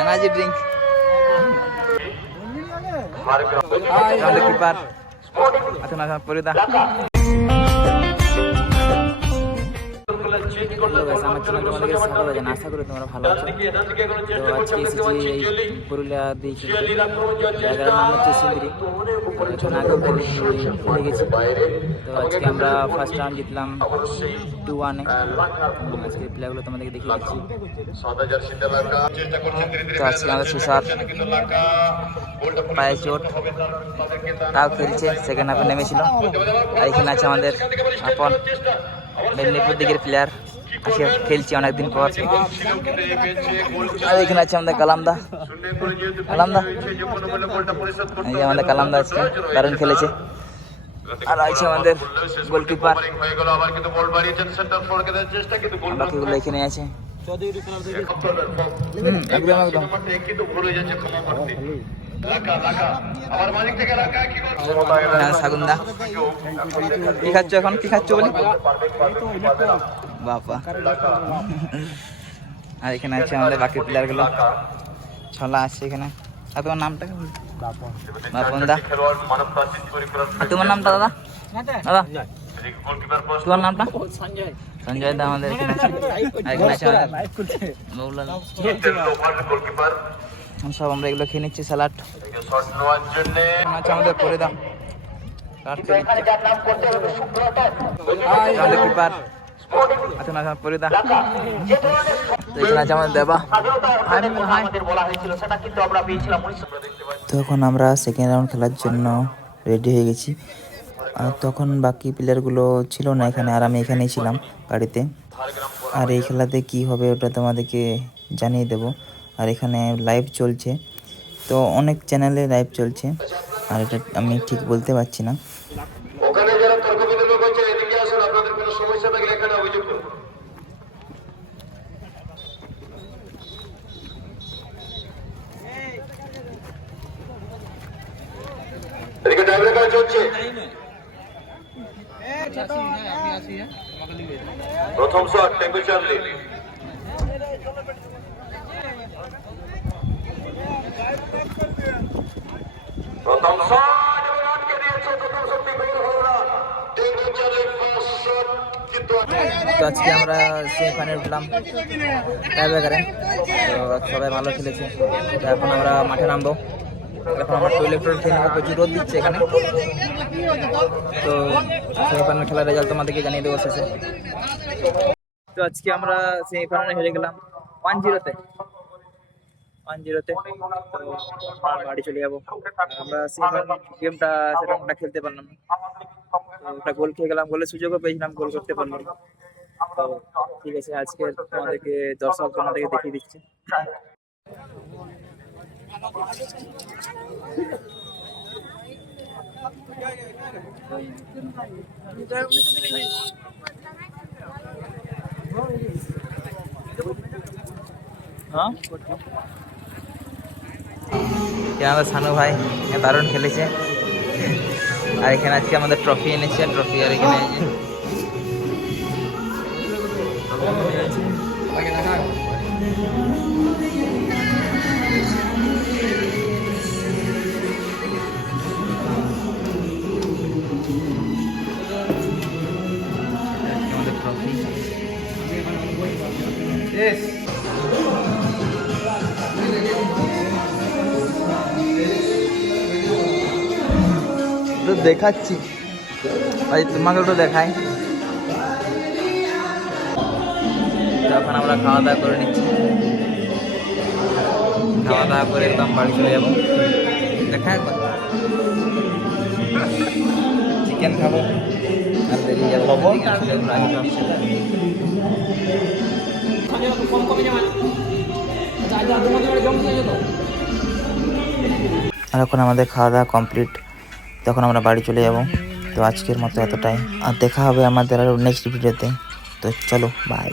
Energy drink আমাদের keeper আচ্ছা না পরিদা আশা করি তোমরা ভালো আছো। তো আজকে এসেছি এই পুরুলিয়া দিয়ে খেলতে। জায়গার নাম হচ্ছে সিন্দ্রি। এখানে আগেও খেলে গেছি। তো আজকে আমরা ফার্স্ট রাউন্ড জিতলাম 2-1। আজকে প্লেয়ারগুলো তোমাদেরকে দেখিয়ে দিচ্ছি। তো আজকে আমাদের সুসার পায়ে চোট, তাও খেলছে, সেকেন্ড হাফে নেমেছিল। আর এখানে আছে আমাদের আপন মেদিনীপুর দিকের প্লেয়ার, আসে খেলছি অনেকদিন পর। আর এখানে আছে আমাদের কালামদা, এই আমাদের কালামদা আজকে দারুণ খেলেছে। আর আছে আমাদের গোলকিপার, বাকিগুলো এখানে আছে। একদম একদম সাগুন্দা কি খাচ্ছ এখন, কি খাচ্ছ বলি বাবা। আর এখানে আছে আমাদের বাকি প্লেয়ার গুলো, ছলা আছে এখানে। আর তোমার নামটা বাপন দা, আর তোমার নামটা দাদা? দাদা তোমার নামটা? সঞ্জয় দা আমাদের এখানে আছে। আর এখানে আছে সব আমরা এগুলো খেয়ে নিচ্ছি স্যালাড। আমাদের পরে দাম আমাদের কিপার আচ্ছা না পরে দা। এখানে আছে আমাদের দেবা। তখন আমরা সেকেন্ড রাউন্ড খেলার জন্য রেডি হয়ে গেছি। আর তখন বাকি প্লেয়ারগুলো ছিল না এখানে, আর আমি এখানেই ছিলাম গাড়িতে। আর এই খেলাতে কি হবে ওটা তোমাদেরকে জানিয়ে দেব। আর এখানে লাইভ চলছে, তো অনেক চ্যানেলে লাইভ চলছে, আর এটা আমি ঠিক বলতে পারছি না। ওখানে যারা তর্ক বিতর্ক করছে এদিকে আসুন, আপনাদের কোনো সমস্যা থাকলে এখানে অভিযোগ করুন। এদিকে ড্রাইভার কাজ চলছে। প্রথম শট টেম্পল চার্লি, প্রথম শট আটকে দিয়েছে, প্রথম শটটি গোল হলো না। টেম্পল চার্লির ফার্স্ট শট কিন্তু তো আজকে আমরা সেমিফাইনাল উঠলাম টাইব্রেকারে। তো সবাই ভালো খেলেছে। তো এখন আমরা মাঠে নামবো। এখন আমরা টয়লেট খেয়ে নেবো, প্রচুর রোদ দিচ্ছে এখানে। তো সেমিফাইনাল খেলার রেজাল্ট তোমাদেরকে জানিয়ে দেবো শেষে। তো আজকে আমরা সেমিফাইনালে হেরে গেলাম 1-0-তে। তো আমরা বাড়ি চলে যাবো। আমরা সেমিফাইনাল গেমটা সেরকমটা খেলতে পারলাম না। তো ওটা গোল খেয়ে গেলাম, গোলের সুযোগও পেয়েছিলাম, গোল করতে পারলাম না। তো ঠিক আছে, আজকে তোমাদেরকে দর্শক তোমাদেরকে দেখিয়ে দিচ্ছি। হ্যাঁ আমাদের সানু ভাই দারুণ খেলেছে। আর এখানে আজকে আমাদের ট্রফি এনেছে, ট্রফি। আর এখানে আমাদের ট্রফি। দেখাচ্ছি ভাই, তোমাকে ওটা দেখাই। তখন আমরা খাওয়া দাওয়া করে নিচ্ছি, খাওয়া দাওয়া করে একদম বাড়ি চলে যাবো। দেখা একবার চিকেন খাবো আর বেরিয়ে যাবো। আর এখন আমাদের খাওয়া দাওয়া কমপ্লিট, তখন আমরা বাড়ি চলে যাব। তো আজকের মতো এতটাই, আর দেখা হবে আমাদের আরও নেক্সট ভিডিওতে। তো চলো বাই।